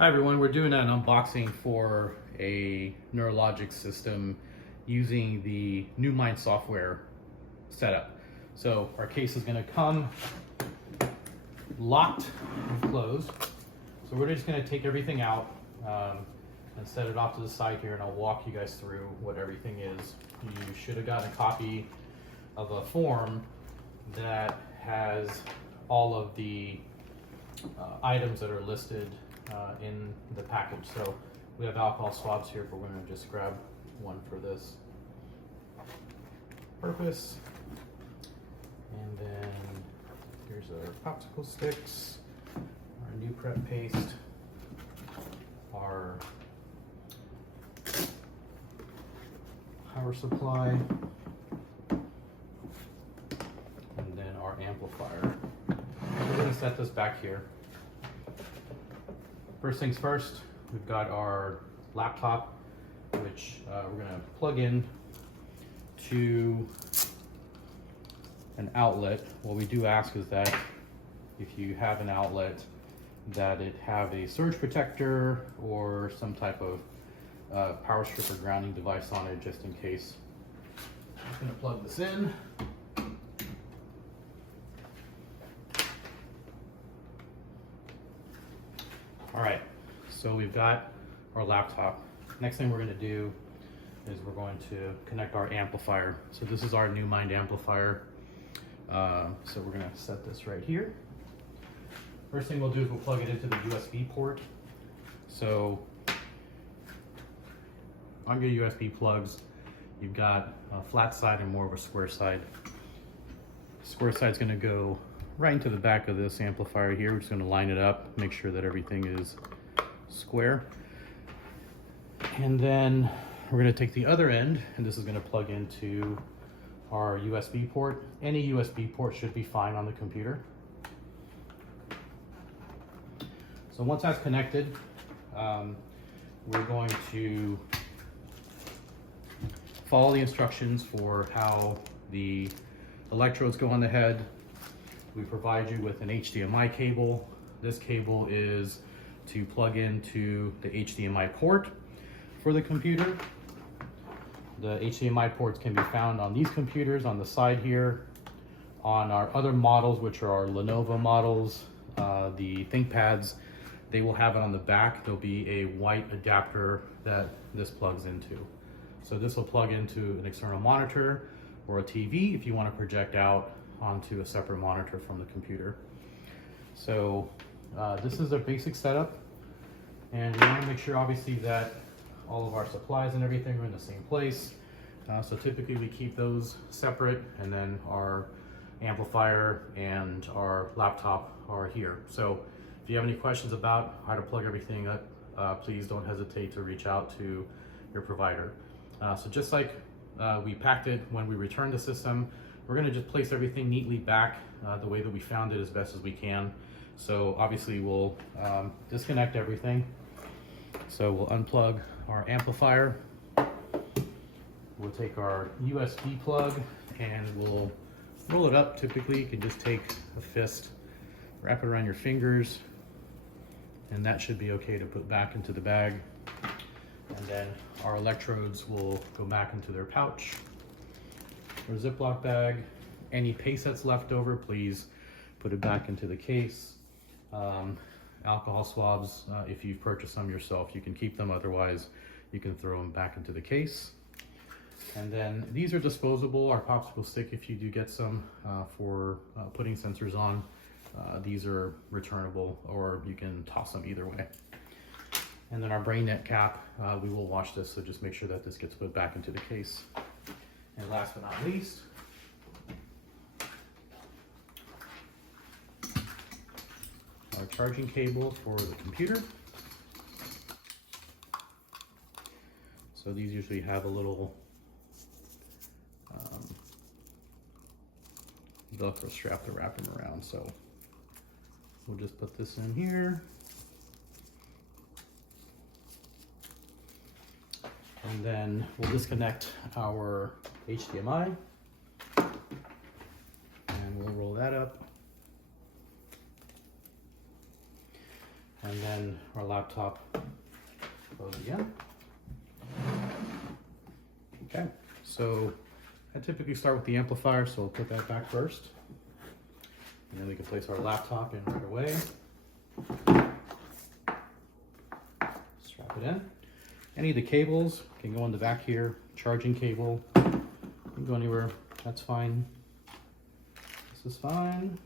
Hi everyone, we're doing an unboxing for a Neurologic system using the NewMind software setup. So our case is going to come locked and closed. So we're just going to take everything out and set it off to the side here, and I'll walk you guys through what everything is. You should have gotten a copy of a form that has all of the items that are listed in the package. So we have alcohol swabs here, but we're going to just grab one for this purpose. And then here's our popsicle sticks, our new prep paste, our power supply, and then our amplifier. We're going to set this back here. First things first, we've got our laptop, which we're going to plug in to an outlet. What we do ask is that if you have an outlet, that it have a surge protector or some type of power strip or grounding device on it, just in case. I'm just going to plug this in. All right, so we've got our laptop. Next thing we're going to do is we're going to connect our amplifier. So this is our NewMind amplifier. So we're going to set this right here. First thing we'll do is we'll plug it into the USB port. So on your USB plugs, you've got a flat side and more of a square side. Square side's going to go right into the back of this amplifier here. We're just going to line it up, make sure that everything is square. And then we're going to take the other end, and this is going to plug into our USB port. Any USB port should be fine on the computer. So once that's connected, we're going to follow the instructions for how the electrodes go on the head. We provide you with an HDMI cable. This cable is to plug into the HDMI port for the computer. The HDMI ports can be found on these computers on the side here. On our other models, which are our Lenovo models, the ThinkPads, they will have it on the back. There'll be a white adapter that this plugs into. So this will plug into an external monitor or a TV if you want to project out onto a separate monitor from the computer. So this is a basic setup, and we want to make sure obviously that all of our supplies and everything are in the same place. So typically we keep those separate, and then our amplifier and our laptop are here. So if you have any questions about how to plug everything up, please don't hesitate to reach out to your provider. So just like we packed it when we returned the system, we're going to just place everything neatly back the way that we found it as best as we can. So obviously we'll disconnect everything. So we'll unplug our amplifier. We'll take our USB plug and we'll roll it up. Typically you can just take a fist, wrap it around your fingers, and that should be okay to put back into the bag. And then our electrodes will go back into their pouch or Ziploc bag. Any paste that's left over, please put it back into the case. Alcohol swabs, if you've purchased some yourself, you can keep them. Otherwise, you can throw them back into the case. And then these are disposable. Our popsicle stick, if you do get some for putting sensors on, these are returnable, or you can toss them either way. And then our BrainNet cap, we will wash this, so just make sure that this gets put back into the case. And last but not least, our charging cable for the computer. So these usually have a little Velcro strap to wrap them around. So we'll just put this in here. And then we'll disconnect our HDMI and we'll roll that up. and then our laptop goes again. Okay, so I typically start with the amplifier, so we'll put that back first. And then we can place our laptop in right away. Strap it in. Any of the cables can go in the back here. Charging cable can go anywhere, that's fine. This is fine.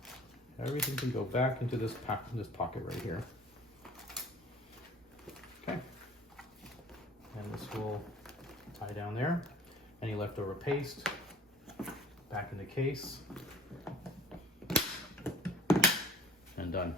Everything can go back into this pocket right here. Okay. And this will tie down there. Any leftover paste, back in the case. And done.